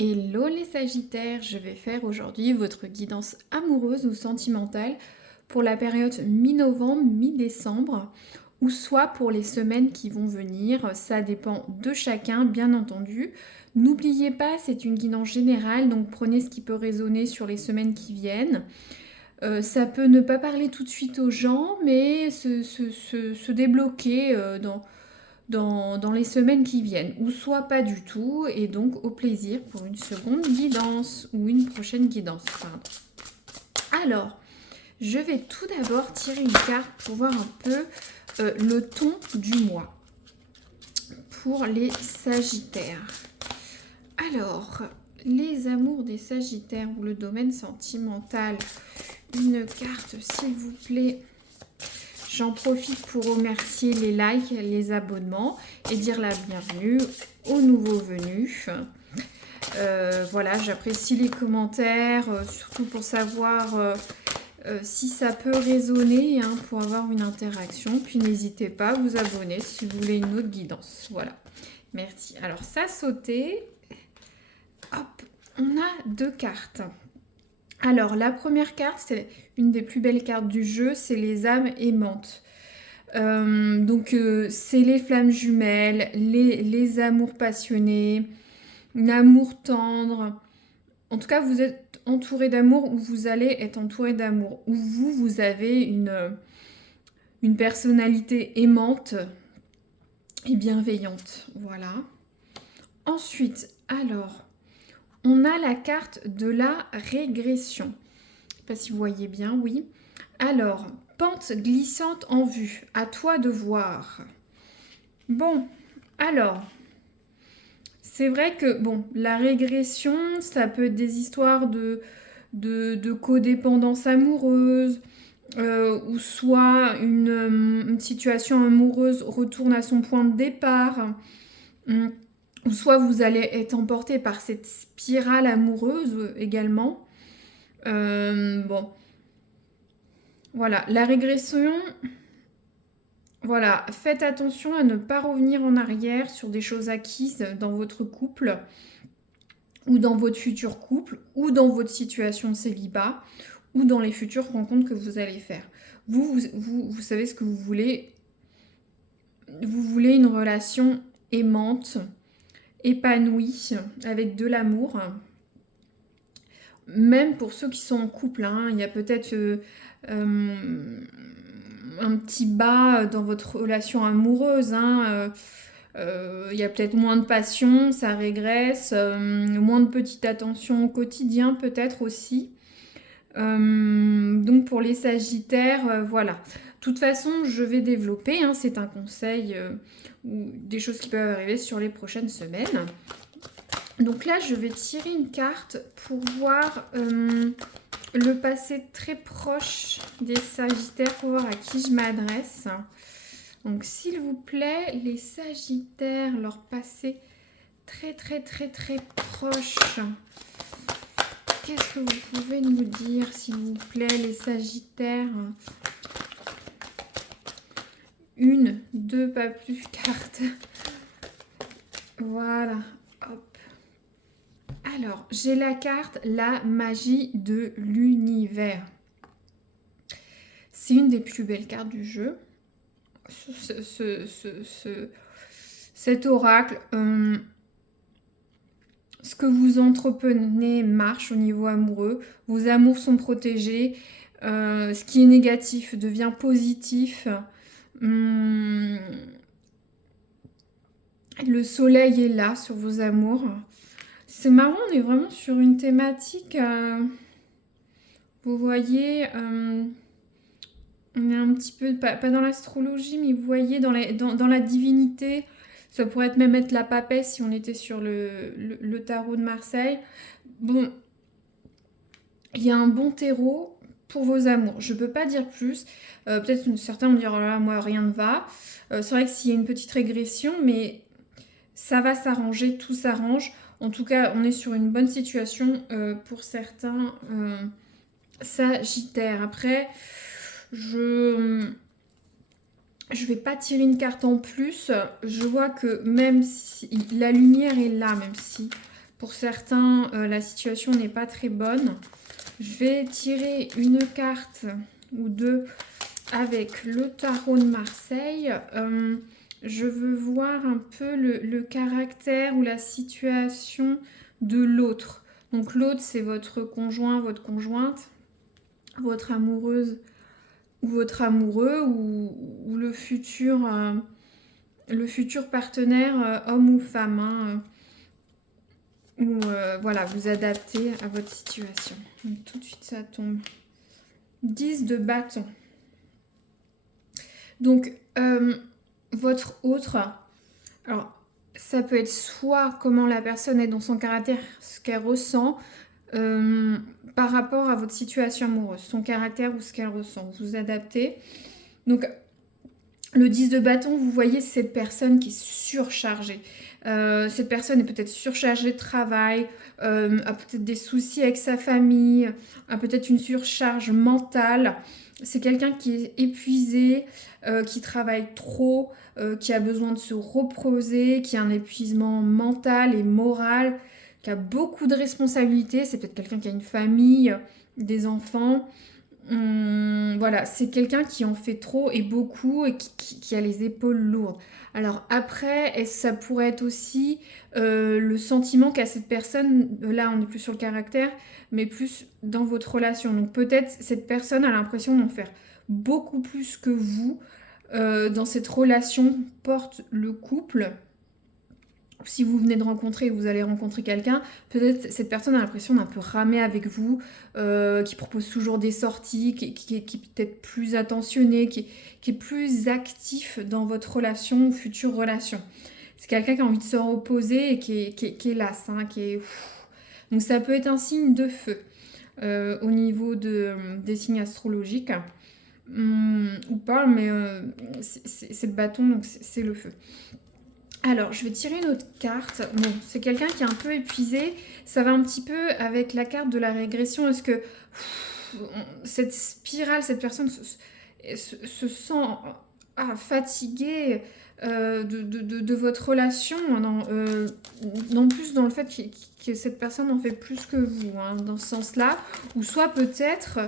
Hello les Sagittaires, je vais faire aujourd'hui votre guidance amoureuse ou sentimentale pour la période mi-novembre, mi-décembre ou soit pour les semaines qui vont venir. Ça dépend de chacun, bien entendu. N'oubliez pas, c'est une guidance générale, donc prenez ce qui peut résonner sur les semaines qui viennent. Ça peut ne pas parler tout de suite aux gens, mais se débloquer dans les semaines qui viennent, ou soit pas du tout, et donc au plaisir pour une seconde guidance ou une prochaine guidance. Pardon. Alors, je vais tout d'abord tirer une carte pour voir un peu le ton du mois pour les Sagittaires. Alors, les amours des Sagittaires ou le domaine sentimental, une carte s'il vous plaît. J'en profite pour remercier les likes, les abonnements et dire la bienvenue aux nouveaux venus. Voilà, j'apprécie les commentaires, surtout pour savoir si ça peut résonner, hein, pour avoir une interaction. Puis n'hésitez pas à vous abonner si vous voulez une autre guidance. Voilà, merci. Alors ça a sauté. Hop, on a deux cartes. Alors, la première carte, c'est une des plus belles cartes du jeu, c'est les âmes aimantes. C'est les flammes jumelles, les amours passionnés, l'amour tendre. En tout cas, vous êtes entouré d'amour ou vous allez être entouré d'amour. Ou vous avez une personnalité aimante et bienveillante. Voilà. Ensuite, alors, on a la carte de la régression. Je ne sais pas si vous voyez bien, oui. Alors, pente glissante en vue. À toi de voir. Bon, alors, c'est vrai que, bon, la régression, ça peut être des histoires de codépendance amoureuse, ou soit une situation amoureuse retourne à son point de départ. Ou soit vous allez être emporté par cette spirale amoureuse également. Bon, voilà, la régression, voilà, faites attention à ne pas revenir en arrière sur des choses acquises dans votre couple, ou dans votre futur couple, ou dans votre situation de célibat, ou dans les futures rencontres que vous allez faire. Vous savez ce que vous voulez. Vous voulez une relation aimante, épanouie, avec de l'amour. Même pour ceux qui sont en couple, hein, il y a peut-être un petit bas dans votre relation amoureuse. Hein, il y a peut-être moins de passion, ça régresse, moins de petite attention au quotidien peut-être aussi. Donc pour les Sagittaires, voilà. De toute façon, je vais développer, hein, c'est un conseil ou des choses qui peuvent arriver sur les prochaines semaines. Donc là, je vais tirer une carte pour voir le passé très proche des Sagittaires, pour voir à qui je m'adresse. Donc s'il vous plaît, les Sagittaires, leur passé très proche. Qu'est-ce que vous pouvez nous dire, s'il vous plaît, les Sagittaires? Une, deux, pas plus cartes. Voilà. Hop. Alors, j'ai la carte la magie de l'univers. C'est une des plus belles cartes du jeu. Cet oracle, ce que vous entreprenez marche au niveau amoureux. Vos amours sont protégés. Ce qui est négatif devient positif. Le soleil est là sur vos amours. C'est marrant, on est vraiment sur une thématique, vous voyez, on est un petit peu, pas dans l'astrologie, mais vous voyez, dans la divinité, ça pourrait même être la papesse si on était sur le tarot de Marseille. Bon, il y a un bon terreau pour vos amours. Je ne peux pas dire plus. Peut-être certains vont dire, oh là, moi, rien ne va. C'est vrai que s'il y a une petite régression, mais ça va s'arranger, tout s'arrange. En tout cas, on est sur une bonne situation pour certains Sagittaires. Après, je vais pas tirer une carte en plus. Je vois que même si la lumière est là, même si Pour certains, la situation n'est pas très bonne. Je vais tirer une carte ou deux avec le tarot de Marseille. Je veux voir un peu le caractère ou la situation de l'autre. Donc l'autre, c'est votre conjoint, votre conjointe, votre amoureuse ou votre amoureux ou le futur partenaire, homme ou femme. Hein, ou voilà, vous adaptez à votre situation. Donc, tout de suite, ça tombe. 10 de bâton. Donc, votre autre, alors, ça peut être soit comment la personne est dans son caractère, ce qu'elle ressent, par rapport à votre situation amoureuse, son caractère ou ce qu'elle ressent. Vous adaptez. Donc, le 10 de bâton, vous voyez cette personne qui est surchargée. Cette personne est peut-être surchargée de travail, a peut-être des soucis avec sa famille, a peut-être une surcharge mentale. C'est quelqu'un qui est épuisé, qui travaille trop, qui a besoin de se reposer, qui a un épuisement mental et moral, qui a beaucoup de responsabilités. C'est peut-être quelqu'un qui a une famille, des enfants. Voilà, c'est quelqu'un qui en fait trop et beaucoup et qui a les épaules lourdes. Alors après, ça pourrait être aussi le sentiment qu'a cette personne, là on n'est plus sur le caractère, mais plus dans votre relation. Donc peut-être cette personne a l'impression d'en faire beaucoup plus que vous dans cette relation, porte le couple. Si vous venez de rencontrer ou vous allez rencontrer quelqu'un, peut-être cette personne a l'impression d'un peu ramer avec vous, qui propose toujours des sorties, qui est peut-être plus attentionné, qui est plus actif dans votre relation ou future relation. C'est quelqu'un qui a envie de se reposer et qui est las, hein, Donc ça peut être un signe de feu au niveau des signes astrologiques. Ou pas, mais c'est le bâton, donc c'est le feu. Alors, je vais tirer une autre carte. Bon, c'est quelqu'un qui est un peu épuisé. Ça va un petit peu avec la carte de la régression. Est-ce que cette spirale, cette personne se sent fatiguée de votre relation, non plus dans le fait que cette personne en fait plus que vous, hein, dans ce sens-là. Ou soit peut-être,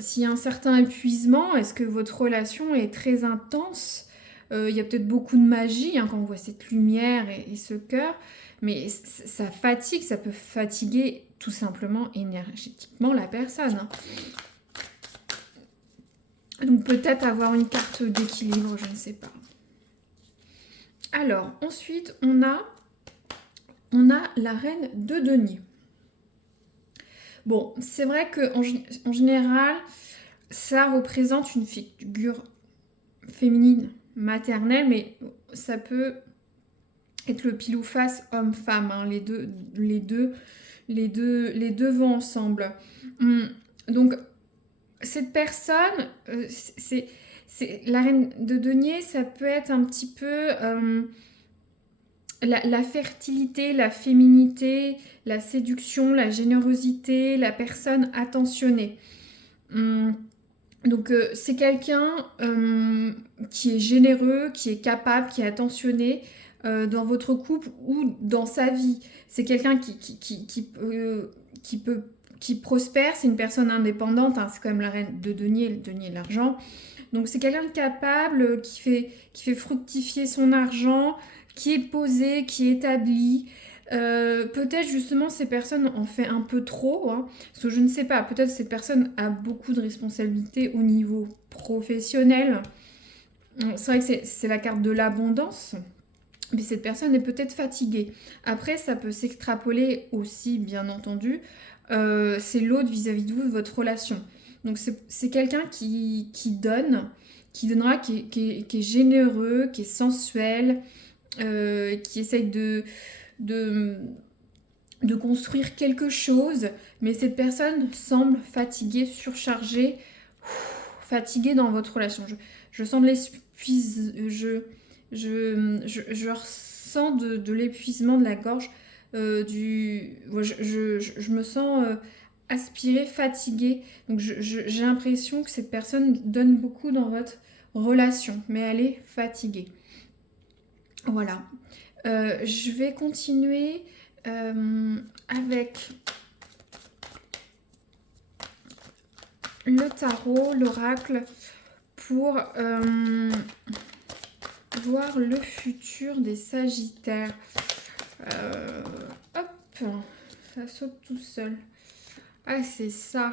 s'il y a un certain épuisement, est-ce que votre relation est très intense? Il y a peut-être beaucoup de magie hein, quand on voit cette lumière et ce cœur, mais ça fatigue, ça peut fatiguer tout simplement énergétiquement la personne. Hein. Donc peut-être avoir une carte d'équilibre, je ne sais pas. Alors, ensuite, on a la reine de denier. Bon, c'est vrai qu'en général, ça représente une figure féminine maternelle, mais ça peut être le pile ou face homme-femme, hein, les deux vont ensemble. Donc cette personne, c'est la reine de denier, ça peut être un petit peu la fertilité, la féminité, la séduction, la générosité, la personne attentionnée. Donc c'est quelqu'un qui est généreux, qui est capable, qui est attentionné dans votre couple ou dans sa vie. C'est quelqu'un qui prospère, c'est une personne indépendante, hein, c'est quand même la reine de denier, le denier de l'argent. Donc c'est quelqu'un de capable, qui fait fructifier son argent, qui est posé, qui est établi. Peut-être justement ces personnes en fait un peu trop, hein, parce que je ne sais pas, peut-être cette personne a beaucoup de responsabilités au niveau professionnel. C'est vrai que c'est la carte de l'abondance, mais cette personne est peut-être fatiguée. Après, ça peut s'extrapoler aussi, bien entendu, c'est l'autre vis-à-vis de vous, de votre relation. Donc c'est quelqu'un qui donne, qui donnera, qui est généreux, qui est sensuel, qui essaye de construire quelque chose, mais cette personne semble fatiguée, surchargée, fatiguée dans votre relation. Je sens de l'épuisement, je ressens de l'épuisement de la gorge, je me sens aspirée, fatiguée, donc j'ai l'impression que cette personne donne beaucoup dans votre relation, mais elle est fatiguée. Voilà. Je vais continuer avec le tarot, l'oracle, pour voir le futur des Sagittaires. Hop, ça saute tout seul. Ah, c'est ça.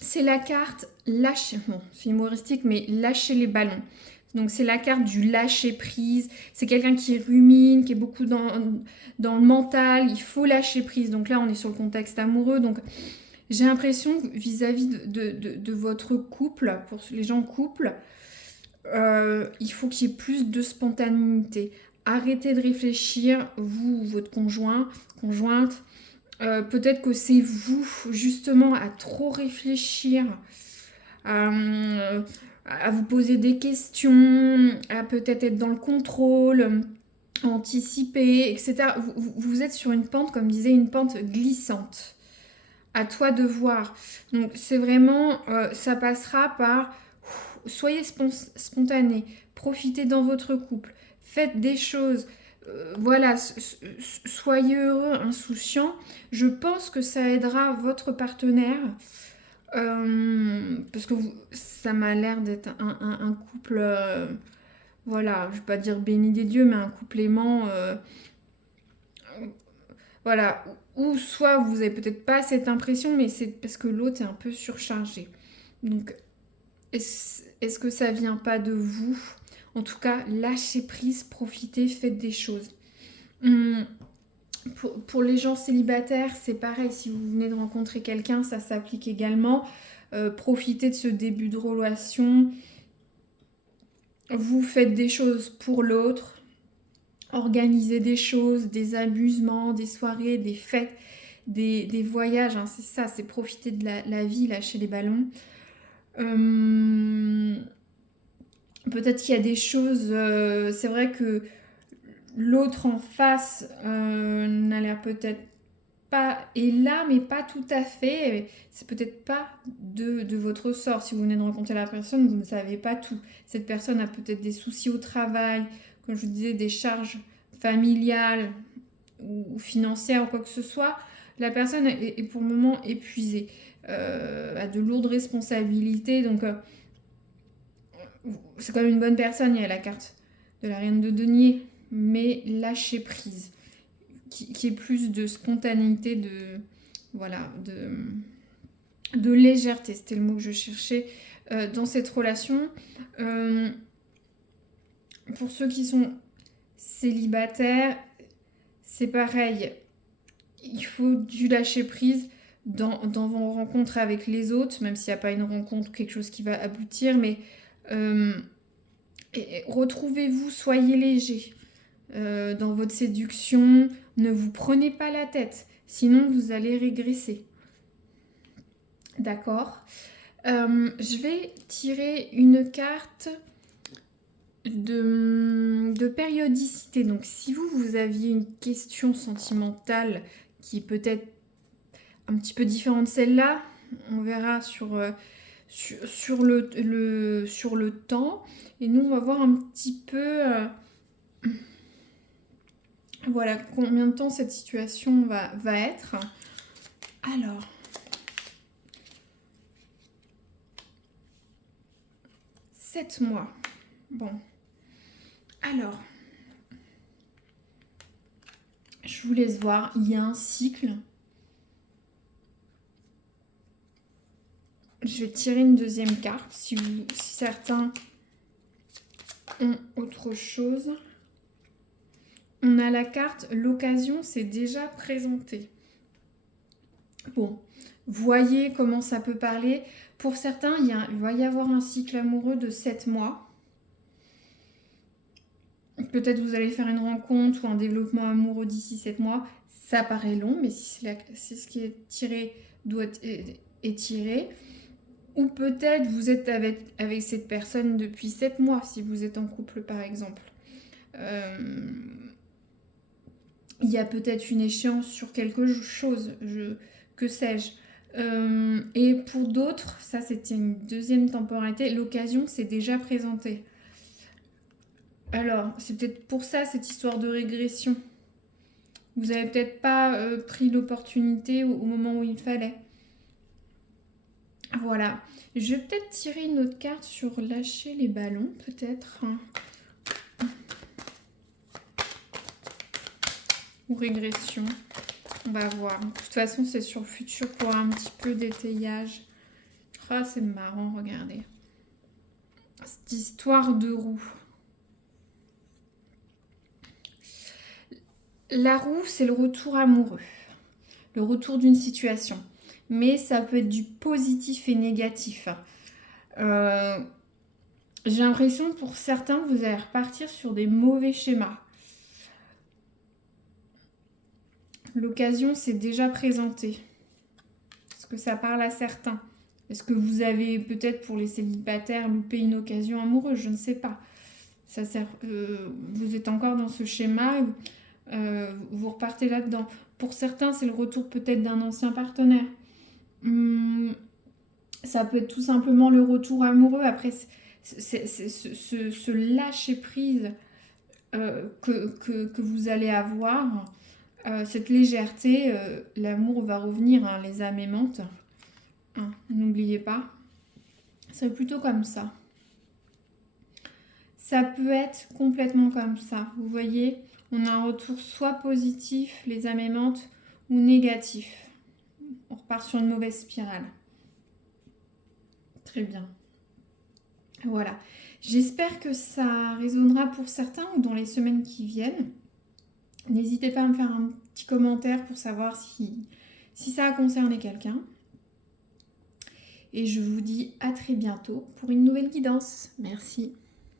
C'est la carte lâcher. Bon, c'est humoristique, mais lâcher les ballons. Donc, c'est la carte du lâcher prise. C'est quelqu'un qui rumine, qui est beaucoup dans le mental. Il faut lâcher prise. Donc là, on est sur le contexte amoureux. Donc, j'ai l'impression que vis-à-vis de votre couple, pour les gens en couple, il faut qu'il y ait plus de spontanéité. Arrêtez de réfléchir, vous ou votre conjointe. Peut-être que c'est vous, justement, à trop réfléchir, à vous poser des questions, à peut-être être dans le contrôle, anticiper, etc. Vous êtes sur une pente, comme disait, une pente glissante. À toi de voir. Donc, c'est vraiment, ça passera par, soyez spontané, profitez dans votre couple, faites des choses. Voilà, soyez heureux, insouciant. Je pense que ça aidera votre partenaire. Parce que ça m'a l'air d'être un couple, voilà, je ne vais pas dire béni des dieux, mais un couple aimant. Voilà, ou soit vous n'avez peut-être pas cette impression, mais c'est parce que l'autre est un peu surchargé. Donc, est-ce que ça vient pas de vous? En tout cas, lâchez prise, profitez, faites des choses. Pour les gens célibataires, c'est pareil. Si vous venez de rencontrer quelqu'un, ça s'applique également. Profitez de ce début de relation. Vous faites des choses pour l'autre. Organisez des choses, des amusements, des soirées, des fêtes, des voyages. Hein, c'est ça, c'est profiter de la vie, lâcher les ballons. Peut-être qu'il y a des choses... c'est vrai que l'autre en face n'a l'air peut-être pas... est là, mais pas tout à fait. C'est peut-être pas de votre sort. Si vous venez de rencontrer la personne, vous ne savez pas tout. Cette personne a peut-être des soucis au travail, comme je vous disais, des charges familiales ou financières ou quoi que ce soit. La personne est pour le moment épuisée, a de lourdes responsabilités, donc c'est quand même une bonne personne. Il y a la carte de la reine de denier, mais lâcher prise, qui est plus de spontanéité, de légèreté, c'était le mot que je cherchais dans cette relation. Pour ceux qui sont célibataires, c'est pareil, il faut du lâcher prise dans vos rencontres avec les autres, même s'il n'y a pas une rencontre ou quelque chose qui va aboutir, mais retrouvez-vous, soyez léger dans votre séduction, ne vous prenez pas la tête, sinon vous allez régresser. D'accord. Je vais tirer une carte de périodicité. Donc si vous aviez une question sentimentale qui est peut-être un petit peu différente de celle-là, on verra sur le temps. Et nous, on va voir un petit peu voilà, combien de temps cette situation va être. Alors, « 7 mois. Bon. Alors, je vous laisse voir. Il y a un cycle. Je vais tirer une deuxième carte si certains ont autre chose. On a la carte « L'occasion s'est déjà présentée ». Bon, voyez comment ça peut parler. Pour certains, il va y avoir un cycle amoureux de 7 mois. Peut-être vous allez faire une rencontre ou un développement amoureux d'ici 7 mois. Ça paraît long, mais si c'est ce qui est tiré, doit être tiré. Ou peut-être vous êtes avec cette personne depuis 7 mois, si vous êtes en couple par exemple. Il y a peut-être une échéance sur quelque chose, que sais-je. Et pour d'autres, ça c'était une deuxième temporalité, l'occasion s'est déjà présentée. Alors, c'est peut-être pour ça cette histoire de régression. Vous n'avez peut-être pas pris l'opportunité au moment où il fallait. Voilà. Je vais peut-être tirer une autre carte sur lâcher les ballons, peut-être. Ou régression. On va voir. De toute façon, c'est sur le futur pour un petit peu d'étayage. Ah, c'est marrant, regardez. Cette histoire de roue. La roue, c'est le retour amoureux. Le retour d'une situation. Mais ça peut être du positif et négatif. J'ai l'impression pour certains, vous allez repartir sur des mauvais schémas. L'occasion s'est déjà présentée. Est-ce que ça parle à certains? Est-ce que vous avez peut-être pour les célibataires loupé une occasion amoureuse? Je ne sais pas. Ça sert, vous êtes encore dans ce schéma, vous repartez là-dedans. Pour certains, c'est le retour peut-être d'un ancien partenaire. Ça peut être tout simplement le retour amoureux. Après, c'est ce lâcher-prise que vous allez avoir. Cette légèreté, l'amour va revenir, hein, les âmes aimantes. Hein, n'oubliez pas. C'est plutôt comme ça. Ça peut être complètement comme ça. Vous voyez, on a un retour soit positif, les âmes aimantes, ou négatif. On repart sur une mauvaise spirale. Très bien. Voilà. J'espère que ça résonnera pour certains ou dans les semaines qui viennent. N'hésitez pas à me faire un petit commentaire pour savoir si ça a concerné quelqu'un. Et je vous dis à très bientôt pour une nouvelle guidance. Merci.